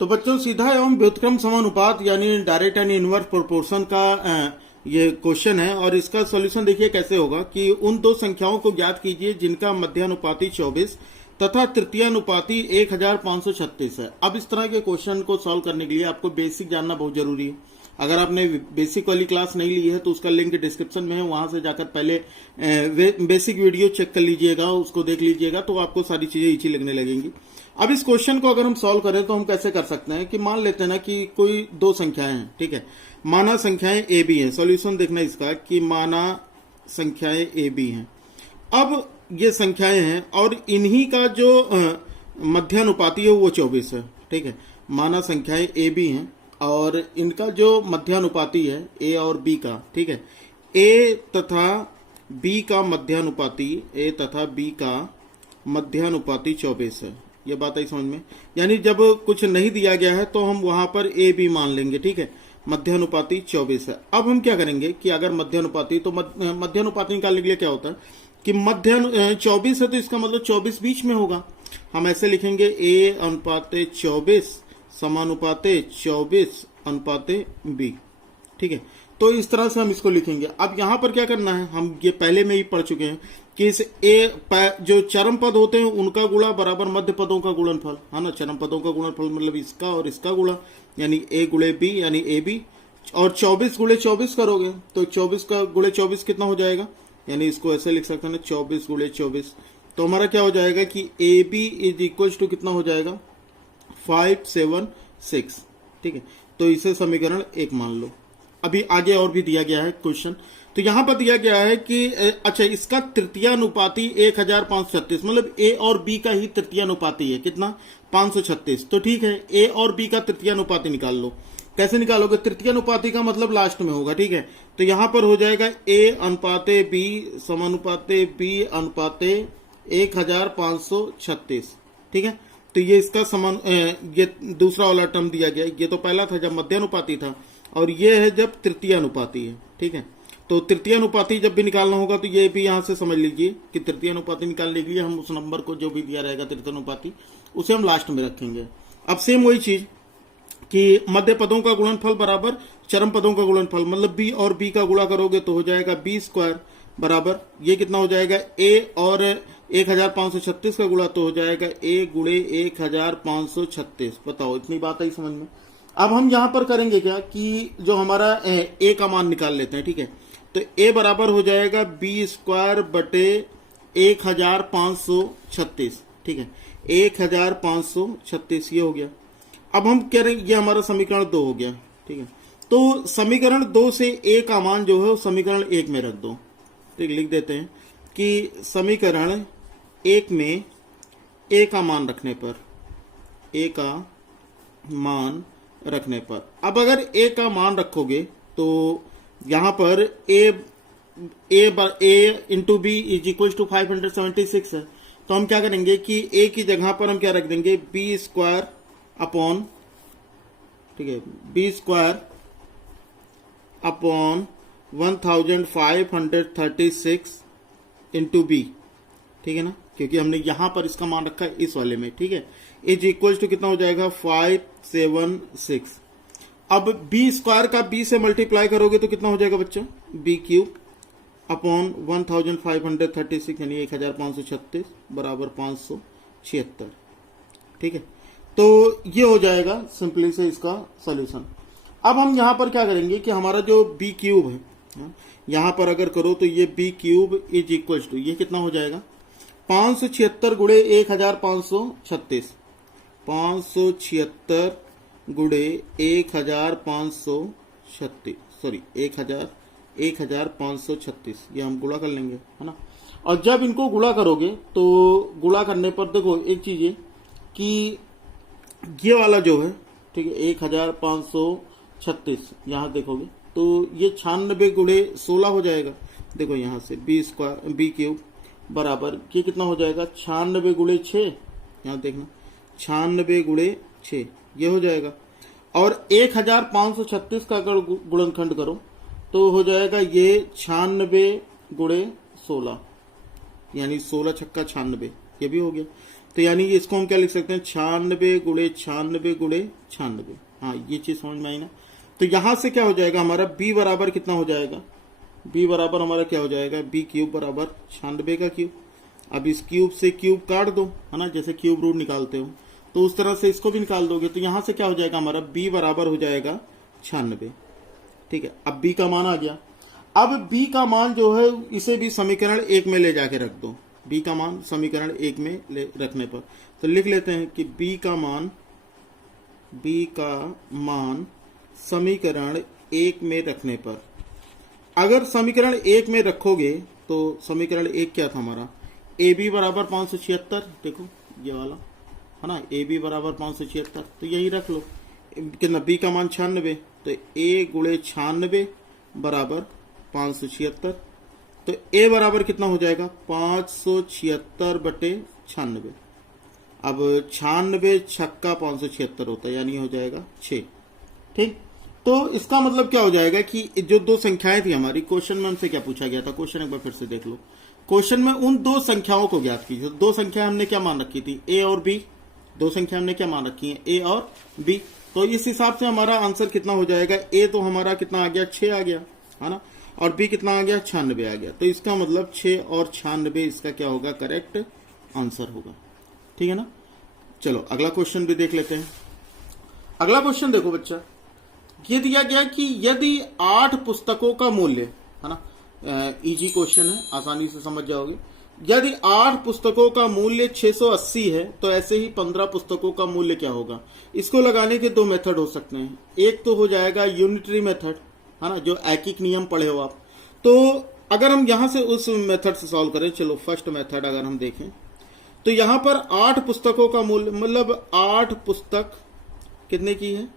तो बच्चों सीधा एवं व्युत्क्रम समानुपात यानी डायरेक्ट यानी इनवर्स प्रोपोर्शन का ये क्वेश्चन है और इसका सॉल्यूशन देखिए कैसे होगा कि उन दो संख्याओं को ज्ञात कीजिए जिनका मध्यानुपाती 24 तथा तृतीयानुपाती 1536 है। अब इस तरह के क्वेश्चन को सॉल्व करने के लिए आपको बेसिक जानना बहुत जरूरी है। अगर आपने बेसिक वाली क्लास नहीं ली है तो उसका लिंक डिस्क्रिप्शन में है, वहां से जाकर पहले बेसिक वीडियो चेक कर लीजिएगा, उसको देख लीजिएगा तो आपको सारी चीजें इजी लगने लगेंगी। अब इस क्वेश्चन को अगर हम सॉल्व करें तो हम कैसे कर सकते हैं कि मान लेते हैं ना कि कोई दो संख्याएं हैं, ठीक है, माना संख्याएं ए बी है। सॉल्यूशन देखना इसका कि माना संख्याएं ए बी हैं। अब ये संख्याएं हैं और इन्हीं का जो मध्यानुपाती है वो 24 है, ठीक है। माना संख्याएं ए बी हैं और इनका जो मध्यानुपाती है ए और बी का, ठीक है, ए तथा बी का मध्यानुपाती, ए तथा बी का मध्यानुपाती 24 है। ये बात आई समझ में? यानी जब कुछ नहीं दिया गया है तो हम वहां पर ए बी मान लेंगे, ठीक है, मध्यानुपाती 24 है। अब हम क्या करेंगे कि अगर मध्यानुपाती, तो मध्यानुपाती निकालने के लिए क्या होता है कि मध्य 24 है तो इसका मतलब 24 बीच में होगा। हम ऐसे लिखेंगे ए अनुपाते 24 समानुपाते 24 अनुपाते बी, ठीक है। तो इस तरह से हम इसको लिखेंगे। अब यहां पर क्या करना है, हम ये पहले में ही पढ़ चुके हैं कि इस जो चरम पद होते हैं उनका गुणा बराबर मध्य पदों का गुणनफल, है ना। चरम पदों का गुणनफल मतलब इसका और इसका गुणा, यानी ए गुणे बी यानी ए बी, और 24 गुणे 24 करोगे तो 24 का गुणे 24 कितना हो जाएगा, यानी इसको ऐसे लिख सकते हैं 24 गुणे 24। तो हमारा क्या हो जाएगा कि A B is equal to कितना हो जाएगा 576, ठीक है। तो इसे समीकरण 1 मान लो। अभी आगे और भी दिया गया है क्वेश्चन, तो यहां पर दिया गया है कि अच्छा इसका तृतीयानुपाती 1536, मतलब ए और बी का ही तृतीयानुपाती है कितना 536। तो ठीक है, ए और बी का तृतीयानुपाती निकाल लो। कैसे निकालोगे? तृतीयानुपाती का मतलब लास्ट में होगा, ठीक है। तो यहां पर हो जाएगा ए अनुपाते बी समानुपाते बी अनुपाते 1536, ठीक है। तो ये इसका समान ये दूसरा वाला टर्म दिया गया। ये तो पहला था जब मध्यानुपाती था और ये है जब तृतीयानुपाती है, ठीक है। तो तृतीयानुपाती जब भी निकालना होगा तो ये भी यहां से समझ लीजिए कि तृतीयानुपाती निकालने के लिए हम उस नंबर को जो भी दिया रहेगा तृतीयानुपाती उसे हम लास्ट में रखेंगे। अब सेम वही चीज कि मध्य पदों का गुणनफल बराबर चरम पदों का गुणनफल, मतलब बी और बी का गुणा करोगे तो हो जाएगा बी स्क्वायर बराबर ये कितना हो जाएगा ए और 1536 का गुणा तो हो जाएगा ए गुणे 1536। बताओ इतनी बात आई समझ में? अब हम यहां पर करेंगे क्या कि जो हमारा ए का मान निकाल लेते हैं, ठीक है। तो ए बराबर हो जाएगा बी स्क्वायर बटे 1536, ठीक है, 1536 ये हो गया। अब हम कह रहे हैं ये हमारा समीकरण 2 हो गया, ठीक है। तो समीकरण 2 से ए का मान जो है समीकरण 1 में रख दो। तो लिख देते हैं कि समीकरण 1 में ए का मान रखने पर, ए का मान रखने पर, अब अगर ए का मान रखोगे तो यहां पर A into B is equal to 576 है। तो हम क्या करेंगे कि ए की जगह पर हम क्या रख देंगे बी स्क्वायर अपॉन, ठीक है, B square upon 1536 into B, ठीक है ना, क्योंकि हमने यहां पर इसका मान रखा है इस वाले में, ठीक है। इज इक्वल टू कितना हो जाएगा 576। अब बी स्क्वायर का बी से मल्टीप्लाई करोगे तो कितना हो जाएगा बच्चों बी क्यूब अपॉन 1536 यानी 1536 बराबर 576, ठीक है। तो ये हो जाएगा सिंपली से इसका सोल्यूशन। अब हम यहां पर क्या करेंगे कि हमारा जो बी क्यूब है यहां पर अगर करो तो ये B cube is equal to ये कितना हो जाएगा 576 गुणे 1536, 576 गुणे 1536, सॉरी 1536 ये हम गुणा कर लेंगे, है ना। और जब इनको गुणा करोगे तो गुणा करने पर देखो एक चीज ये कि ये वाला जो है, ठीक है, 1536 यहां देखोगे तो ये 96 गुणे 16 हो जाएगा। देखो यहां से बी स्क्वायर बी क्यूब बराबर ये कितना हो जाएगा 96 गुणे 6, यहां देखना 96 गुणे 6 ये हो जाएगा। और 1536 का अगर गुणनखंड करो तो हो जाएगा ये 96 गुणे 16 यानी 16 छक्का 96 ये भी हो गया। तो यानी कि इसको हम क्या लिख सकते हैं, 96 गुणे 96 गुणे 96। हाँ, ये चीज समझ में आई ना। तो यहां से क्या हो जाएगा हमारा b बराबर कितना हो जाएगा, b बराबर हमारा क्या हो जाएगा, b क्यूब बराबर 96 का क्यूब। अब इस क्यूब से क्यूब काट दो, है ना, जैसे क्यूब रूट निकालते हो, तो उस तरह से इसको भी निकाल दोगे। तो यहां से क्या हो जाएगा हमारा, b बराबर हो जाएगा 96। ठीक है, अब b का मान आ गया। अब b का मान जो है इसे भी समीकरण 1 में ले जाके रख दो। b का मान समीकरण 1 में रखने पर तो लिख लेते हैं कि b का मान समीकरण 1 में रखने पर, अगर समीकरण 1 में रखोगे तो समीकरण 1 क्या था हमारा, ab बराबर 576, देखो ये वाला है ना, ab बराबर 576, तो यही रख लो। कितना, b का मान 96, तो a गुणे 96 बराबर 576। तो a बराबर कितना हो जाएगा, 576 बटे 96। अब 96 छक्का 576 होता है, यानी हो जाएगा 6। ठीक, तो इसका मतलब क्या हो जाएगा कि जो दो संख्याएं थी हमारी, क्वेश्चन में हमसे क्या पूछा गया था, क्वेश्चन एक बार फिर से देख लो। क्वेश्चन में उन दो संख्याओं को ज्ञात कीजिए। दो संख्या हमने क्या मान रखी थी, a और b। दो संख्या हमने क्या मान रखी है, a और b। तो इस हिसाब से हमारा आंसर कितना हो जाएगा, a तो हमारा कितना आ गया, 6 आ गया, है ना, और b कितना आ गया, 96 आ गया। तो इसका मतलब 6 और 96 इसका क्या होगा, करेक्ट आंसर होगा। ठीक है ना। चलो अगला क्वेश्चन भी देख लेते हैं। अगला क्वेश्चन देखो बच्चा, ये दिया गया कि यदि 8 पुस्तकों का मूल्य, है ना, इजी क्वेश्चन है, आसानी से समझ जाओगे। यदि 8 पुस्तकों का मूल्य 680 है तो ऐसे ही 15 पुस्तकों का मूल्य क्या होगा। इसको लगाने के दो मेथड हो सकते हैं। एक तो हो जाएगा यूनिटरी मेथड, है ना, जो एकिक नियम पढ़े हो आप। तो अगर हम यहां से उस मेथड से सॉल्व करें, चलो फर्स्ट मेथड अगर हम देखें तो यहां पर 8 पुस्तकों का मूल्य, मतलब 8 पुस्तक कितने की है,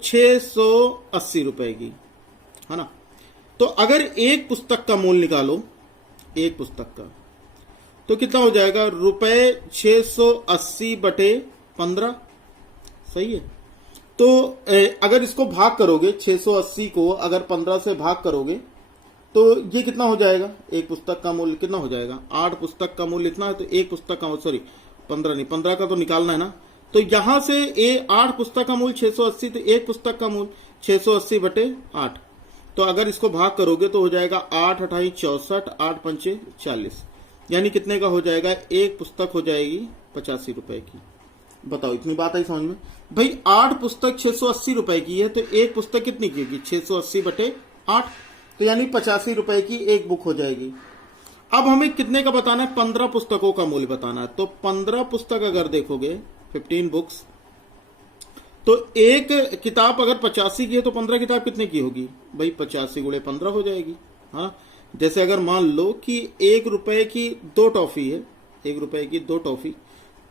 680 रुपए की, है ना। तो अगर एक पुस्तक का मूल्य निकालो, एक पुस्तक का, तो कितना हो जाएगा, रुपए 680 बटे 15। सही है। तो अगर इसको भाग करोगे, 680 को अगर 15 से भाग करोगे तो ये कितना हो जाएगा, एक पुस्तक का मूल्य कितना हो जाएगा, 8 पुस्तक का मूल्य इतना है, तो एक पुस्तक का, सॉरी 15 नहीं, 15 का तो निकालना है ना। तो यहां से 8 पुस्तक का मूल्य 680, तो एक पुस्तक का मूल्य 680 बटे 8। तो अगर इसको भाग करोगे तो हो जाएगा 8 अठाई 64, 8 पंचे 40, यानी कितने का हो जाएगा, एक पुस्तक हो जाएगी 85 रुपए की। बताओ, इतनी बात आई समझ में। भाई 8 पुस्तक 680 रुपए की है, तो एक पुस्तक कितनी की होगी, 680 बटे 8, तो यानी 85 रुपए की एक बुक हो जाएगी। अब हमें कितने का बताना है, 15 पुस्तकों का मूल्य बताना है। तो 15 पुस्तक अगर देखोगे, 15 बुक्स, तो एक किताब अगर 85 की है तो 15 किताब कितने की होगी भाई, 85 गुणे 15 हो जाएगी। हाँ, जैसे अगर मान लो कि 1 रुपए की 2 टॉफी है, 1 रुपए की 2 टॉफी,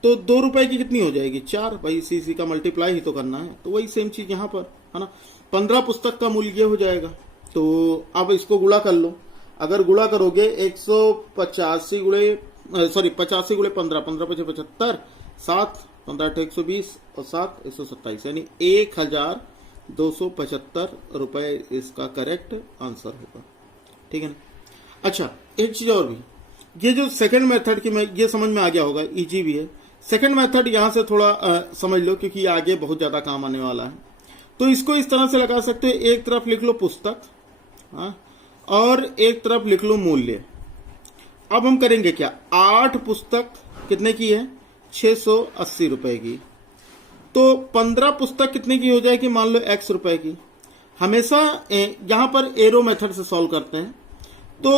तो 2 रुपए की कितनी हो जाएगी, 4। भाई इसी का मल्टीप्लाई ही तो करना है, तो वही सेम चीज यहां पर, है ना। 15 पुस्तक का मूल्य ये हो जाएगा। तो अब इसको गुणा कर लो। अगर गुणा करोगे 185 गुणे, सॉरी 85 गुणे 15, 15 पचे 75, 7 15 120 और 7 127, यानी 1275 रुपए इसका करेक्ट आंसर होगा। ठीक है ना। अच्छा, एक चीज और भी, ये जो सेकंड मेथड की, मैं ये समझ में आ गया होगा, इजी भी है। सेकंड मेथड यहां से थोड़ा समझ लो, क्योंकि ये आगे बहुत ज्यादा काम आने वाला है। तो इसको इस तरह से लगा सकते हैं, एक तरफ लिख लो पुस्तक, हाँ, और एक तरफ लिख लो मूल्य। अब हम करेंगे क्या, 8 पुस्तक कितने की है, 680 रुपए की, तो 15 पुस्तक कितने की हो जाएगी, मान लो x रुपए की। हमेशा यहां पर एरो मेथड से सॉल्व करते हैं। तो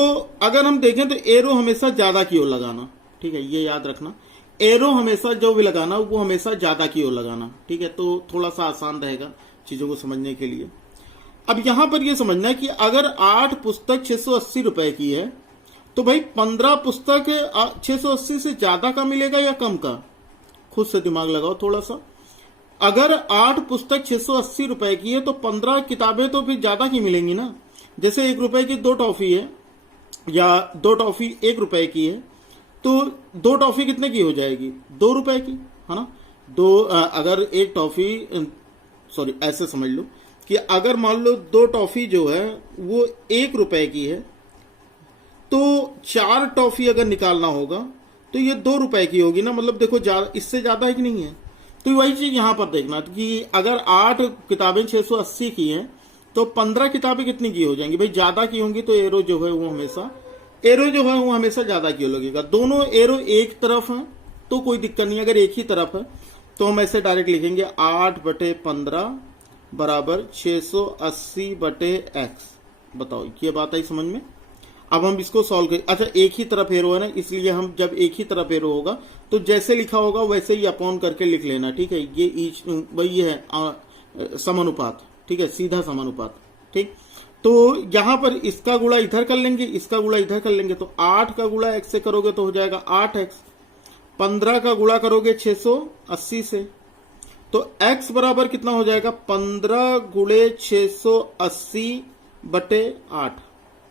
अगर हम देखें तो एरो हमेशा ज्यादा की ओर लगाना, ठीक है, ये याद रखना, एरो हमेशा जो भी लगाना वो हमेशा ज्यादा की ओर लगाना। ठीक है, तो थोड़ा सा आसान रहेगा चीजों को समझने के लिए। अब यहां पर ये समझना है कि अगर 8 पुस्तक 680 रुपए की है, तो भाई 15 पुस्तक 680 से ज्यादा का मिलेगा या कम का, खुद से दिमाग लगाओ थोड़ा सा। अगर 8 पुस्तक 680 रुपए की है तो 15 किताबें तो फिर ज्यादा की मिलेंगी ना। जैसे 1 रुपए की 2 टॉफी है, या 2 टॉफी 1 रुपए की है, तो 2 टॉफी कितने की हो जाएगी, 2 रुपए की, है ना। अगर एक टॉफी, सॉरी ऐसे समझ लो कि अगर मान लो 2 टॉफी जो है वो 1 रुपए की है, तो 4 टॉफी अगर निकालना होगा तो ये 2 रुपए की होगी ना, मतलब देखो इससे ज्यादा है कि नहीं है। तो वही चीज यहां पर देखना कि अगर 8 किताबें 680 की हैं तो 15 किताबें कितनी की हो जाएंगी भाई, ज्यादा की होंगी तो एरो जो है वो हमेशा ज्यादा की लगेगा। दोनों एरो एक तरफ है तो कोई दिक्कत नहीं, अगर एक ही तरफ है तो हम ऐसे डायरेक्ट लिखेंगे 8/15 बराबर 680/x। बताओ ये बात आई समझ में। अब हम इसको सॉल्व करें। अच्छा एक ही तरफ एरो है ना, इसलिए हम जब एक ही तरफ एरो होगा तो जैसे लिखा होगा वैसे ही अपॉन करके लिख लेना, ठीक है। ये ईच वही है समानुपात, ठीक है, सीधा समानुपात, ठीक। तो यहां पर इसका गुणा इधर कर लेंगे, इसका गुणा इधर कर लेंगे, तो 8 का गुणा x से करोगे तो हो जाएगा 8x। 15 का गुणा करोगे 680 से, तो x बराबर कितना हो जाएगा 15 गुणे 680/8।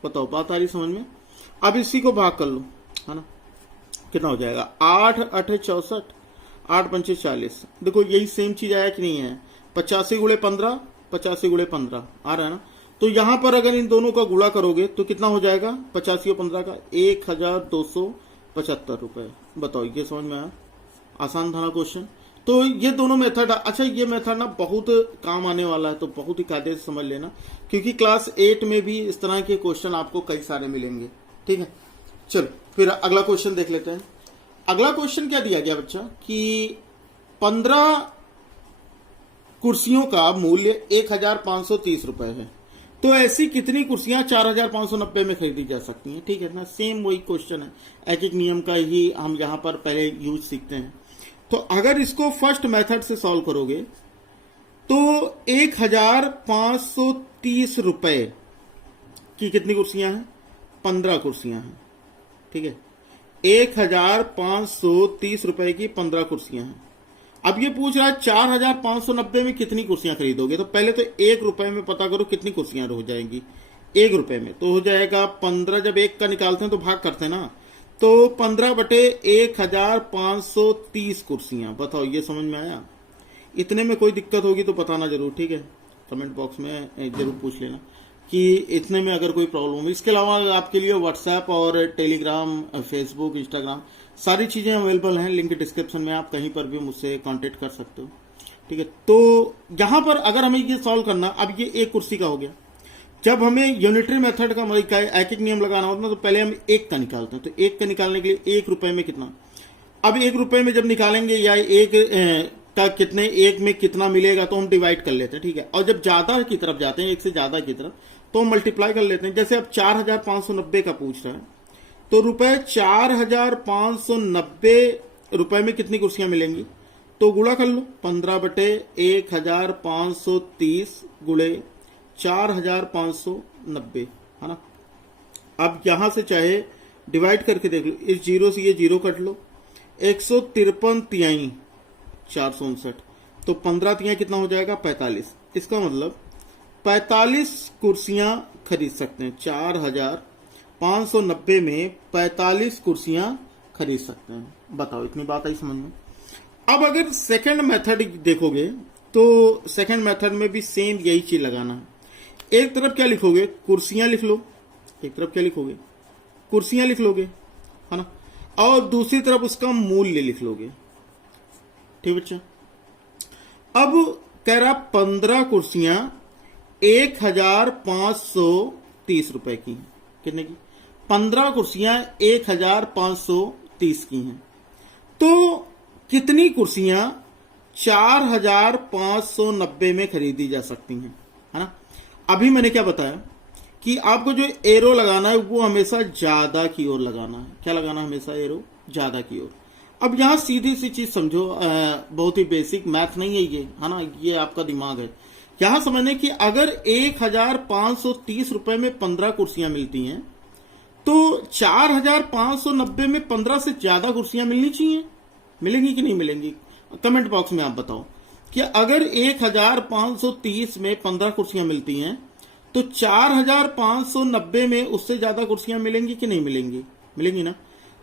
बताओ बात आ रही समझ में। अब इसी को भाग कर लो, है ना, कितना हो जाएगा 8 8 64, 8 पंचे 40। देखो यही सेम चीज आया कि नहीं है, 85 गुणे 15, 85 गुणे 15 आ रहा है ना। तो यहां पर अगर इन दोनों का गुणा करोगे तो कितना हो जाएगा 85 और 15 का 1275 रुपए। बताओ ये समझ में आया, आसान था ना क्वेश्चन। तो ये दोनों मेथड, अच्छा ये मेथड ना बहुत काम आने वाला है, तो बहुत ही कायदे से समझ लेना, क्योंकि क्लास 8 में भी इस तरह के क्वेश्चन आपको कई सारे मिलेंगे, ठीक है। चलो फिर अगला क्वेश्चन देख लेते हैं। अगला क्वेश्चन क्या दिया गया बच्चा कि 15 कुर्सियों का मूल्य 1530 रुपए है, तो ऐसी कितनी कुर्सियां 4590 में खरीदी जा सकती हैं, ठीक है ना। सेम वही क्वेश्चन है, एक एक नियम का ही हम यहां पर पहले यूज सीखते हैं। तो अगर इसको फर्स्ट मेथड से सॉल्व करोगे तो 1530 रुपए की कितनी कुर्सियां हैं, 15 कुर्सियां हैं, ठीक है। 1530 रुपए की 15 कुर्सियां हैं। अब ये पूछ रहा है 4590 में कितनी कुर्सियां खरीदोगे, तो पहले तो 1 रुपए में पता करो कितनी कुर्सियां हो जाएंगी। 1 रुपए में तो हो जाएगा 15, जब 1 का निकालते हैं तो भाग करते हैं ना, तो 15/1530 कुर्सियां। बताओ ये समझ में आया। इतने में कोई दिक्कत होगी तो बताना जरूर, ठीक है, कमेंट बॉक्स में जरूर पूछ लेना कि इतने में अगर कोई प्रॉब्लम हो। इसके अलावा आपके लिए व्हाट्सएप और टेलीग्राम, फेसबुक, इंस्टाग्राम सारी चीजें अवेलेबल हैं, लिंक डिस्क्रिप्शन में, आप कहीं पर भी मुझसे कांटेक्ट कर सकते हो, ठीक है। तो यहां पर अगर हमें ये सॉल्व करना, अब ये एक कुर्सी का हो गया, जब हमें यूनिटरी मेथड का एक एक नियम लगाना होता है तो पहले हम 1 का निकालते हैं। तो 1 का निकालने के लिए 1 रुपए में कितना, अब 1 रुपए में जब निकालेंगे या 1 का कितने, 1 में कितना मिलेगा तो हम डिवाइड कर लेते हैं, ठीक है। और जब ज्यादा की तरफ जाते हैं, 1 से ज्यादा की तरफ, तो हम मल्टीप्लाई कर लेते हैं। जैसे अब 4590 का पूछ रहा है तो रुपए 4590 रुपए में कितनी कुर्सियां मिलेंगी, तो गुणा कर लो 15/1530 गुणे 4590, है ना। अब यहां से चाहे डिवाइड करके देख लो, इस जीरो से ये जीरो कट लो, 153 तिहाई 459, तो 15 तिहाई कितना हो जाएगा 45। इसका मतलब 45 कुर्सियां खरीद सकते हैं, 4590 में 45 कुर्सियां खरीद सकते हैं। बताओ इतनी बात आई समझ में। अब अगर सेकंड मेथड देखोगे तो सेकंड मेथड में भी सेम यही चीज लगाना है। एक तरफ क्या लिखोगे, कुर्सियां लिख लो, एक तरफ क्या लिखोगे, कुर्सियां लिख लोगे, है ना, और दूसरी तरफ उसका मूल्य लिख लोगे, ठीक बच्चा। अब कह रहा 15 कुर्सियां 1530 रुपए की, कितने की, 15 कुर्सियां 1530 की हैं, तो कितनी कुर्सियां 4590 में खरीदी जा सकती हैं, है ना। अभी मैंने क्या बताया कि आपको जो एरो लगाना है वो हमेशा ज्यादा की ओर लगाना है। क्या लगाना है, हमेशा एरो ज्यादा की ओर। अब यहां सीधी सी चीज समझो, बहुत ही बेसिक मैथ नहीं है ये, है ना, ये आपका दिमाग है। यहां समझने कि अगर 1530 रुपए में 15 कुर्सियां मिलती हैं तो 4590 में 15 से ज्यादा कुर्सियां मिलनी चाहिए। मिलेंगी कि नहीं मिलेंगी, कमेंट बॉक्स में आप बताओ कि अगर 1530 में 15 कुर्सियां मिलती हैं तो 4590 में उससे ज्यादा कुर्सियां मिलेंगी कि नहीं मिलेंगी, मिलेंगी ना।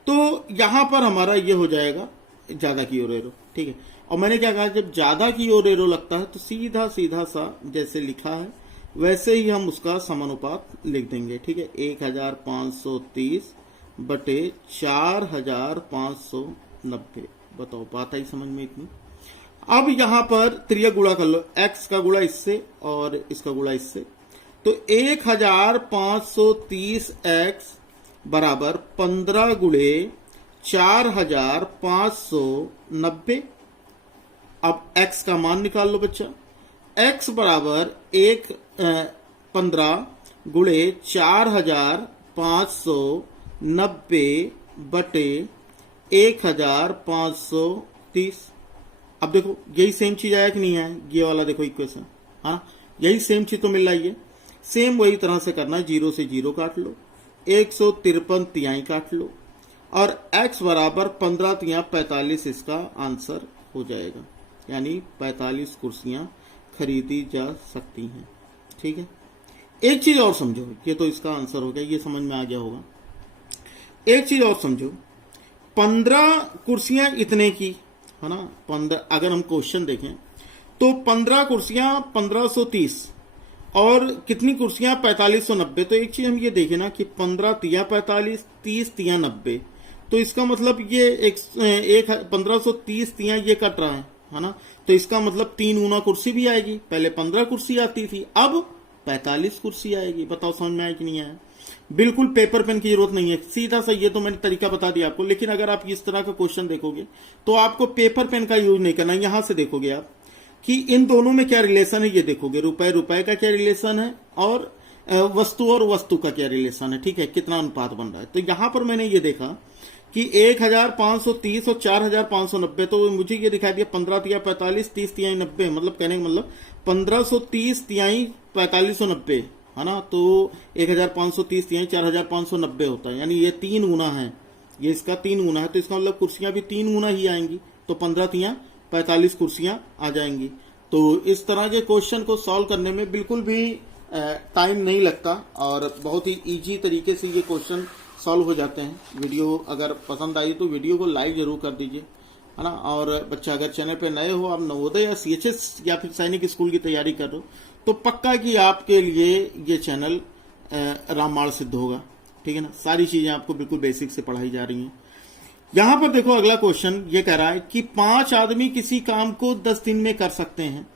तो यहां पर हमारा ये हो जाएगा ज्यादा की ओर एरो, ठीक है। और मैंने क्या कहा, जब ज्यादा की ओर एरो लगता है तो सीधा सीधा सा जैसे लिखा है वैसे ही हम उसका समानुपात लिख देंगे, ठीक है। 1530 बटे 4590। बताओ, बात आई समझ में इतनी। अब यहां पर त्रियक गुणा कर लो, x का गुणा इससे और इसका गुणा इससे, तो 1530x बराबर 15 गुणे 4590। अब x का मान निकाल लो बच्चा। x बराबर 15 गुणे 4590 बटे 1530। अब देखो यही सेम चीज आया कि नहीं आया, ये वाला देखो इक्वेशन, हाँ यही सेम चीज तो मिल रही है। सेम वही तरह से करना है, 0 से 0 काट लो, 153 तिहाई काट लो, और x बराबर 15 तिहाई 45 इसका आंसर हो जाएगा, यानी 45 कुर्सियां खरीदी जा सकती हैं। ठीक है, एक चीज और समझो, ये तो इसका आंसर हो गया, ये समझ में आ गया होगा। एक चीज और समझो, 15 कुर्सियां इतने की है ना, 15, अगर हम क्वेश्चन देखें तो 15 कुर्सियां 1530 और कितनी कुर्सियां 4590। तो एक चीज हम ये देखें ना कि 15 तिया 45, 30 तिया 90, तो इसका मतलब ये एक 1530 तिया ये कट रहा है ना, तो इसका मतलब 3 गुना कुर्सी भी आएगी। पहले 15 कुर्सी आती थी, अब 45 कुर्सी आएगी। बताओ समझ में आया कि नहीं आया। बिल्कुल पेपर पेन की जरूरत नहीं है, सीधा सा ये तो मैंने तरीका बता दिया आपको। लेकिन अगर आप इस तरह का क्वेश्चन देखोगे तो आपको पेपर पेन का यूज नहीं करना। यहां से देखोगे आप कि इन दोनों में क्या रिलेशन है, ये देखोगे रुपए रुपए का क्या रिलेशन है और वस्तु का क्या रिलेशन है। ठीक है, कितना अनुपात बन रहा है। तो यहां पर मैंने ये देखा कि 1530 और 4590, तो मुझे ये दिखाई दिया 15 तिया 45, 30 तिहाई 90, मतलब कहने का मतलब 1530 तिहाई 4590 है ना, तो 1530 तिहाई 4590 होता है, यानी ये 3 गुना है, ये इसका 3 गुना है, तो इसका मतलब कुर्सियां भी 3 गुना ही आएंगी, तो 15 तिया 45 कुर्सियां आ जाएंगी। तो इस तरह के क्वेश्चन को सॉल्व करने में बिल्कुल भी टाइम नहीं लगता और बहुत ही इजी तरीके से ये क्वेश्चन सॉल्व हो जाते हैं। वीडियो अगर पसंद आई तो वीडियो को लाइक जरूर कर दीजिए, है ना। और बच्चा अगर चैनल पे नए हो, आप नवोदय या सीएचएस या फिर सैनिक स्कूल की तैयारी कर रहे हो, तो पक्का कि आपके लिए ये चैनल रामबाण सिद्ध होगा। ठीक है ना, सारी चीजें आपको बिल्कुल बेसिक से पढ़ाई जा रही हैं। यहां पर देखो अगला क्वेश्चन ये कह रहा है कि 5 आदमी किसी काम को 10 दिन में कर सकते हैं,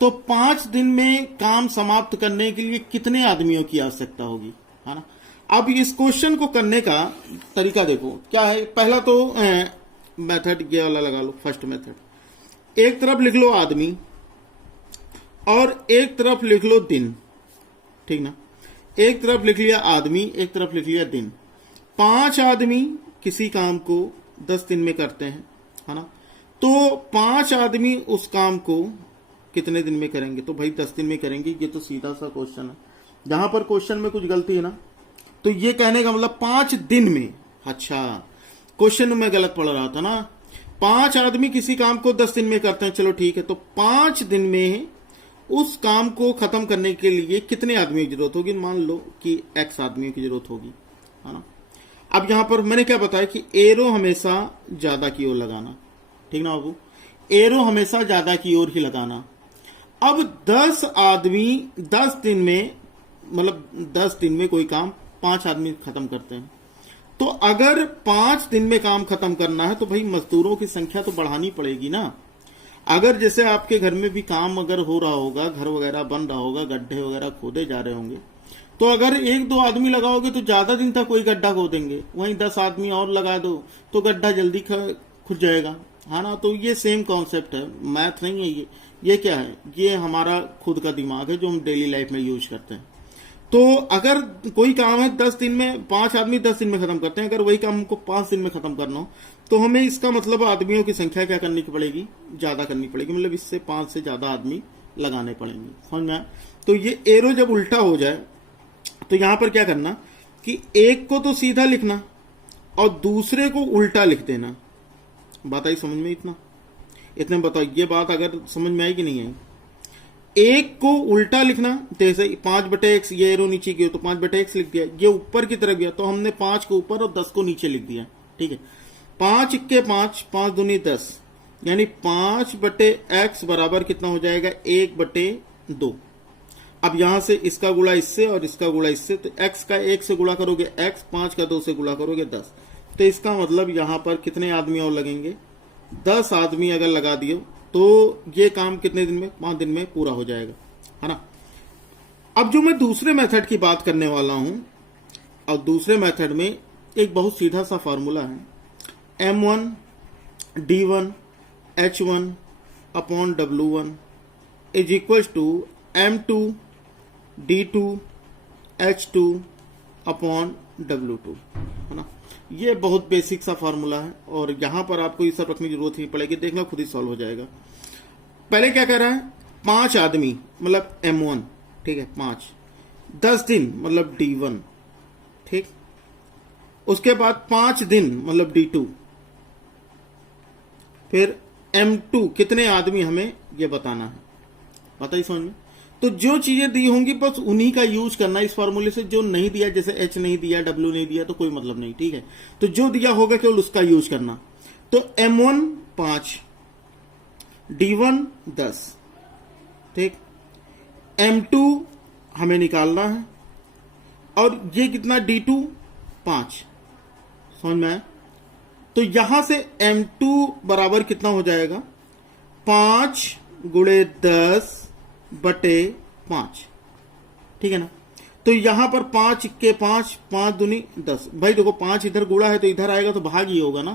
तो 5 दिन में काम समाप्त करने के लिए कितने आदमियों की आवश्यकता होगी, है ना। अब इस क्वेश्चन को करने का तरीका देखो क्या है। पहला तो मेथड ये वाला लगा लो, फर्स्ट मेथड। एक तरफ लिख लो आदमी और एक तरफ लिख लो दिन, ठीक ना। एक तरफ लिख लिया आदमी, एक तरफ लिख लिया दिन। 5 आदमी किसी काम को 10 दिन में करते हैं, है ना, तो 5 आदमी उस काम को कितने दिन में करेंगे, तो भाई 10 दिन में करेंगे। ये तो सीधा सा क्वेश्चन है। जहां पर क्वेश्चन में कुछ गलती है ना, तो ये कहने का मतलब 5 दिन में, अच्छा क्वेश्चन में गलत पढ़ रहा था ना। 5 आदमी किसी काम को 10 दिन में करते हैं, चलो ठीक है, तो 5 दिन में उस काम को खत्म करने के लिए कितने आदमियों की जरूरत होगी। मान लो कि x आदमियों की जरूरत होगी, है ना। अब यहां पर मैंने क्या बताया कि एरो हमेशा ज्यादा की ओर लगाना, ठीक ना बाबू, एरो हमेशा ज्यादा की ओर ही लगाना। अब 10 आदमी 10 दिन में, मतलब 10 दिन में कोई काम 5 आदमी खत्म करते हैं, तो अगर 5 दिन में काम खत्म करना है तो भाई मजदूरों की संख्या तो बढ़ानी पड़ेगी ना। अगर जैसे आपके घर में भी काम अगर हो रहा होगा, घर वगैरह बन रहा होगा, गड्ढे वगैरह खोदे जा रहे होंगे, तो अगर 1-2 आदमी लगाओगे तो ज्यादा दिन तक कोई गड्ढा खोदेंगे, वहीं 10 आदमी और लगा दो तो गड्ढा जल्दी खुद जाएगा, है ना। तो ये सेम कॉन्सेप्ट है, मैथ नहीं है ये क्या है, ये हमारा खुद का दिमाग है जो हम डेली लाइफ में यूज करते हैं। तो अगर कोई काम है 10 दिन में, 5 आदमी 10 दिन में खत्म करते हैं, अगर वही काम हमको 5 दिन में खत्म करना हो, तो हमें इसका मतलब आदमियों की संख्या क्या करनी पड़ेगी, ज्यादा करनी पड़ेगी, मतलब इससे 5 से ज्यादा आदमी लगाने पड़ेंगे, समझ में आया। तो ये एरो जब उल्टा हो जाए तो यहां पर क्या करना कि एक को तो सीधा लिखना और दूसरे को उल्टा लिख देना। बात आई समझ में, इतने बताओ ये बात अगर समझ में आई कि नहीं आई। एक को उल्टा लिखना, जैसे 5/x, ये एरो नीचे गया तो 5/x लिख दिया, ये ऊपर की तरफ गया तो हमने 5 को ऊपर और 10 को नीचे लिख दिया, ठीक है। 5 × 5, 5 दूनी 10, यानी 5/x बराबर कितना हो जाएगा 1/2। अब यहां से इसका गुणा इससे और इसका गुणा इससे, तो x का 1 से गुणा करोगे x, 5 का 2 से गुणा करोगे 10। तो इसका मतलब यहां पर कितने आदमी और लगेंगे, 10 आदमी अगर लगा दियो तो ये काम कितने दिन में, 5 दिन में पूरा हो जाएगा, है ना। अब जो मैं दूसरे मेथड की बात करने वाला हूं, और दूसरे मेथड में एक बहुत सीधा सा फॉर्मूला है, M1 D1 H1 upon W1 is equal to M2 D2 H2 upon W2, है ना। ये बहुत बेसिक सा फॉर्मूला है और यहां पर आपको ये सब रखने की जरूरत नहीं पड़ेगी, देखना खुद ही सॉल्व हो जाएगा। पहले क्या कह रहा है, 5 आदमी मतलब M1, ठीक है, 5, 10 दिन मतलब D1, ठीक। उसके बाद 5 दिन मतलब D2, फिर M2 कितने आदमी हमें ये बताना है, बताइए समझ में। तो जो चीजें दी होंगी बस उन्हीं का यूज करना इस फॉर्मूले से, जो नहीं दिया जैसे H नहीं दिया, W नहीं दिया तो कोई मतलब नहीं, ठीक है। तो जो दिया होगा केवल उसका यूज करना। तो M1 5, D1 10, ठीक, M2 हमें निकालना है, और ये कितना D2 5, समझ में आया। तो यहां से M2 बराबर कितना हो जाएगा, 5 गुणे 10 बटे 5, ठीक है ना। तो यहां पर 5 के 5, 5 दूनी 10, भाई देखो 5 इधर गुणा है तो इधर आएगा तो भाग ही होगा ना।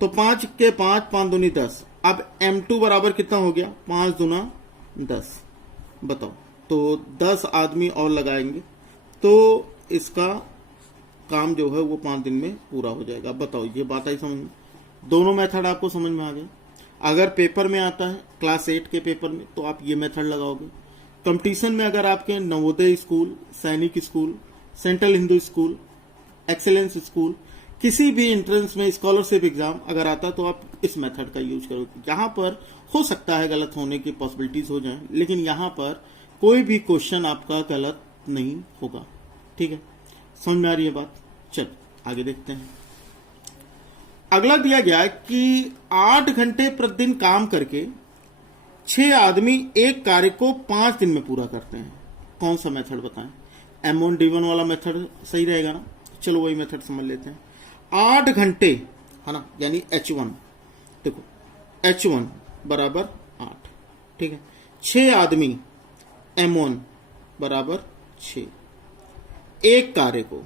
तो 5 के 5, 5 दूनी 10। अब M2 बराबर कितना हो गया, 5 दूना 10, बताओ। तो 10 आदमी और लगाएंगे तो इसका काम जो है वो 5 दिन में पूरा हो जाएगा। बताओ, ये बात आई समझ में, दोनों मेथड आपको समझ में आ गए। अगर पेपर में आता है क्लास 8 के पेपर में तो आप ये मेथड लगाओगे। कंपटीशन में अगर आपके नवोदय स्कूल, सैनिक school, central Hindu school, excellence school, किसी भी एंट्रेंस में स्कॉलरशिप एग्जाम अगर आता तो आप इस मेथड का यूज करोगे। यहां पर हो सकता है गलत होने की पॉसिबिलिटीज हो जाए, लेकिन यहां पर कोई भी क्वेश्चन आपका गलत नहीं होगा, ठीक है। समझ में आ रही है बात। चल आगे देखते हैं। अगला दिया गया है कि 8 घंटे प्रतिदिन काम करके 6 आदमी एक कार्य को 5 दिन में पूरा करते हैं। कौन सा मेथड बताएं, M1 D1 वाला मेथड सही रहेगा ना। चलो वही मेथड समझ लेते हैं। 8 घंटे, है ना, यानी H1, देखो H1 बराबर 8, ठीक है। 6 आदमी M1 बराबर 6, एक कार्य को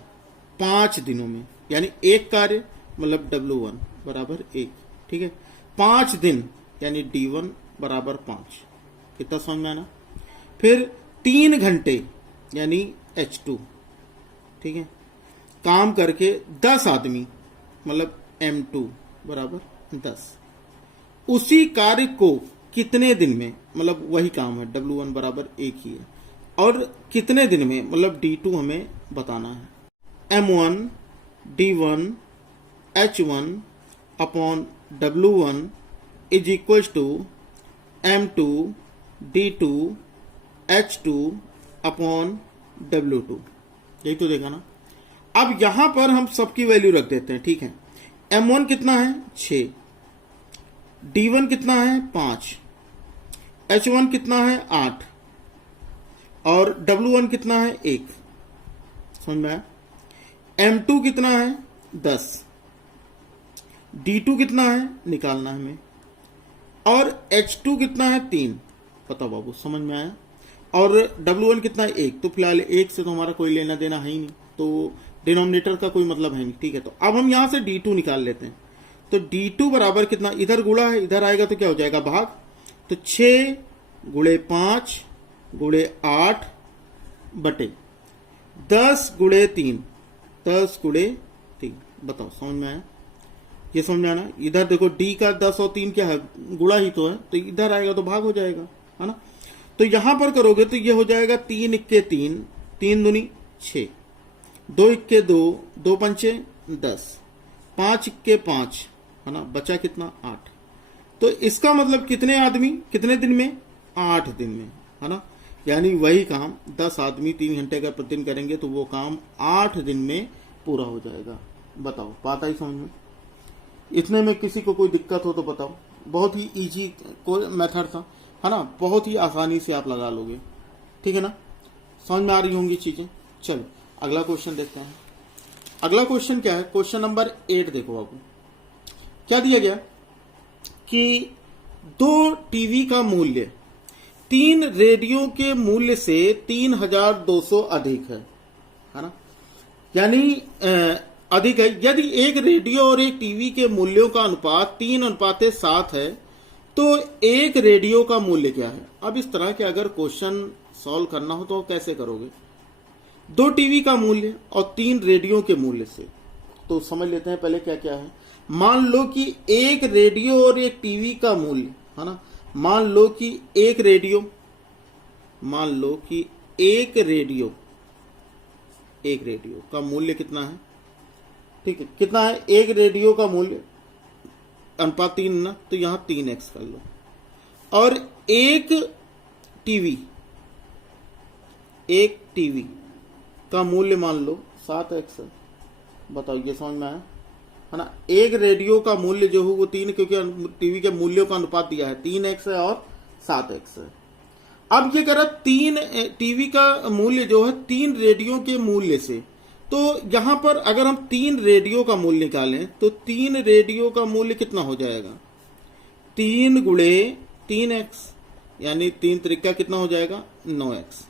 5 दिनों में, यानी एक कार्य मतलब W1 बराबर 1, ठीक है। 5 दिन यानी D1 बराबर 5, कितना समझ में आना। फिर 3 घंटे यानी H2, ठीक है, काम करके 10 आदमी मतलब M2 बराबर 10, उसी कार्य को कितने दिन में, मतलब वही काम है, W1 बराबर 1 ही है, और कितने दिन में मतलब D2 हमें बताना है। M1 D1 H1 upon W1 is equal to M2 D2 H2 upon W2, यही तो देखा ना। अब यहां पर हम सबकी वैल्यू रख देते हैं, ठीक है। M1 कितना है 6, D1 कितना है 5, H1 कितना है 8, और W1 कितना है 1, समझ में आया। M2 कितना है 10, D2 कितना है निकालना है हमें, और H2 कितना है 3, पता बाबू, समझ में आया। और W1 कितना है 1, तो फिलहाल 1 से तो हमारा कोई लेना देना है ही नहीं, तो डिनोमिनेटर का कोई मतलब है नहीं, ठीक है। तो अब हम यहां से D2 निकाल लेते हैं। तो D2 बराबर कितना, इधर गुणा है, इधर आएगा तो क्या हो जाएगा भाग। तो 6 गुणे 5 गुणे 8 बटे 10 गुणे 3, 10 गुणे 3, बताओ समझ में आया। ये समझ में आना। इधर देखो D का 10 और 3 क्या है, गुणा ही तो है, तो इधर आएगा तो भाग हो जाएगा, है ना। तो यहां पर करोगे तो ये हो जाएगा 3 इक्के 3, 3 दूनी 6, 2 इक्के 2, 2 पंचे 10, 5 इक्के 5, है ना, बचा कितना 8। तो इसका मतलब कितने आदमी कितने दिन में, 8 दिन में, है ना। यानी वही काम 10 आदमी 3 घंटे का प्रतिदिन करेंगे तो वो काम 8 दिन में पूरा हो जाएगा। बताओ, बात आई समझ में। इतने में किसी को कोई दिक्कत हो तो बताओ। बहुत ही इजी मेथड था, है ना, बहुत ही आसानी से आप लगा लोगे, ठीक है ना। समझ में आ रही होंगी चीजें। चलो अगला क्वेश्चन देखते हैं। अगला क्वेश्चन क्या है, क्वेश्चन नंबर 8 देखो बाबू। क्या दिया गया कि 2 टीवी का मूल्य 3 रेडियो के मूल्य से 3200 अधिक है ना, यानी अधिक है। यदि एक रेडियो और एक टीवी के मूल्यों का अनुपात 3:7 है तो एक रेडियो का मूल्य क्या है। अब इस तरह के अगर क्वेश्चन सॉल्व करना हो तो कैसे करोगे, 2 टीवी का मूल्य और 3 रेडियो के मूल्य से, तो समझ लेते हैं पहले क्या क्या है। मान लो कि एक रेडियो और एक टीवी का मूल्य है ना, मान लो कि एक रेडियो का मूल्य कितना है, ठीक है, कितना है, एक रेडियो का मूल्य अनुपात 3 ना, तो यहां 3x कर लो। और एक टीवी का मूल्य मान लो 7x है। बताओ ये समझ में आया है ना। एक रेडियो का मूल्य जो है वो 3, क्योंकि टीवी के मूल्यों का अनुपात दिया है 3x है और 7x है। अब ये कह रहा 3 टीवी का मूल्य जो है 3 रेडियो के मूल्य से, तो यहां पर अगर हम 3 रेडियो का मूल्य निकालें तो 3 रेडियो का मूल्य कितना हो जाएगा, 3 गुणे 3x, यानी 3 त्रिका कितना हो जाएगा 9x,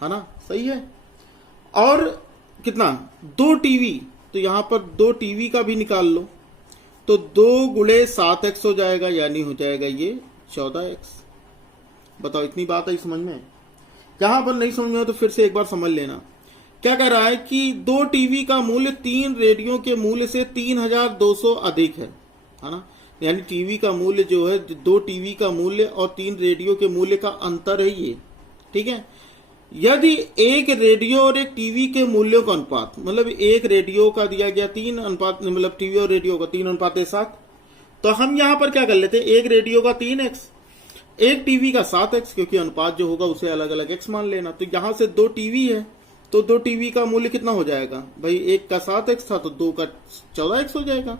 है ना, सही है। और कितना 2 टीवी, तो यहां पर 2 टीवी का भी निकाल लो, तो 2 गुणे 7x हो जाएगा, यानी हो जाएगा ये 14x। बताओ इतनी बात है समझ में। यहां पर नहीं समझ में हो तो फिर से एक बार समझ लेना। क्या कह रहा है कि 2 टीवी का मूल्य 3 रेडियो के मूल्य से 3200 अधिक है ना, यानी टीवी का मूल्य जो है 2 टीवी का मूल्य और 3 रेडियो के मूल्य का अंतर है ये, ठीक है। यदि एक रेडियो और एक टीवी के मूल्यों का अनुपात, मतलब एक रेडियो का दिया गया 3 अनुपात, मतलब टीवी और रेडियो का 3:7, तो हम यहां पर क्या कर लेते हैं, एक रेडियो का 3x, एक टीवी का 7x, क्योंकि अनुपात जो होगा उसे अलग अलग x मान लेना। तो यहां से 2 टीवी है तो 2 टीवी का मूल्य कितना हो जाएगा भाई, एक का 7x था तो 2 का 14x हो जाएगा।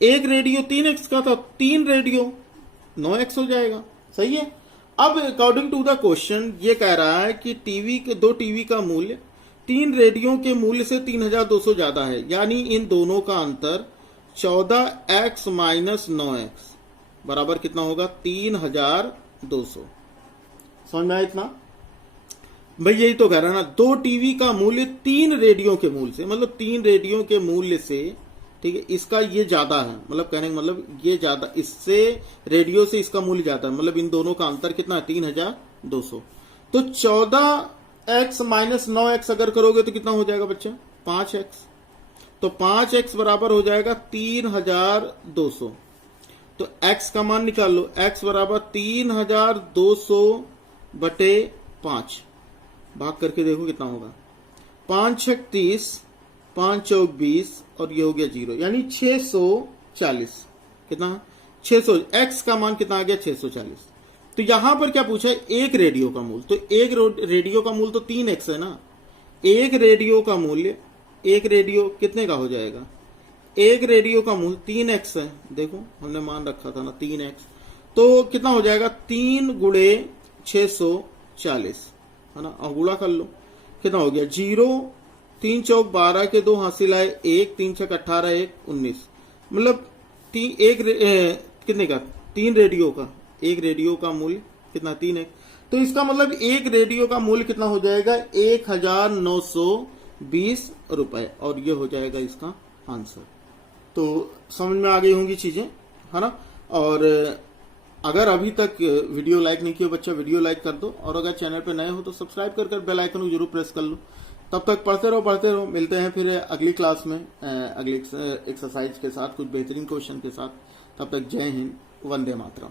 एक रेडियो 3x का था, 3 रेडियो 9x हो जाएगा, सही है। अब अकॉर्डिंग टू द क्वेश्चन ये कह रहा है कि 2 टीवी का मूल्य 3 रेडियो के मूल्य से 3200 ज्यादा है, यानी इन दोनों का अंतर 14x माइनस 9x बराबर कितना होगा 3200। समझ में आया इतना भाई, यही तो कह रहा है ना, 2 टीवी का मूल्य 3 रेडियो के मूल्य से, मतलब 3 रेडियो के मूल्य से, ठीक है, इसका ये ज्यादा है, मतलब कहने का मतलब ये ज्यादा, इससे रेडियो से इसका मूल्य ज्यादा है, मतलब इन दोनों का अंतर कितना है 3200। तो 14x माइनस 9x अगर करोगे तो कितना हो जाएगा बच्चा 5x, तो 5x बराबर हो जाएगा 3200। तो x का मान निकाल लो, x बराबर 3200 बटे 5, भाग करके देखो कितना होगा, 5 छक 30, 5 चौक 20 और ये हो गया 0, यानी 640। कितना 600, x का मान कितना आ गया 640। तो यहां पर क्या पूछा है, एक रेडियो का मूल्य, तो एक रेडियो का मूल्य तो 3x है ना, एक रेडियो का मूल्य, एक रेडियो कितने का हो जाएगा, एक रेडियो का मूल्य 3x है, देखो हमने मान रखा था ना 3x, तो कितना हो जाएगा 3 गुणे 640, है ना, और गुणा कर लो कितना हो गया 0, 3 चौक 12 के 2 हासिल आए 1, 3 छक 18 1 19, मतलब कितने का 3 रेडियो का, एक रेडियो का मूल्य कितना 3x, तो इसका मतलब एक रेडियो का मूल्य कितना हो जाएगा 1920 रुपए, और ये हो जाएगा इसका आंसर। तो समझ में आ गई होंगी चीजें, है ना। और अगर अभी तक वीडियो लाइक नहीं किया बच्चा, वीडियो लाइक कर दो, और अगर चैनल पे नए हो तो सब्सक्राइब कर बेल आइकन को जरूर प्रेस कर लो। तब तक पढ़ते रहो। मिलते हैं फिर अगली क्लास में अगली एक्सरसाइज के साथ, कुछ बेहतरीन क्वेश्चन के साथ। तब तक जय हिंद, वंदे मातरम।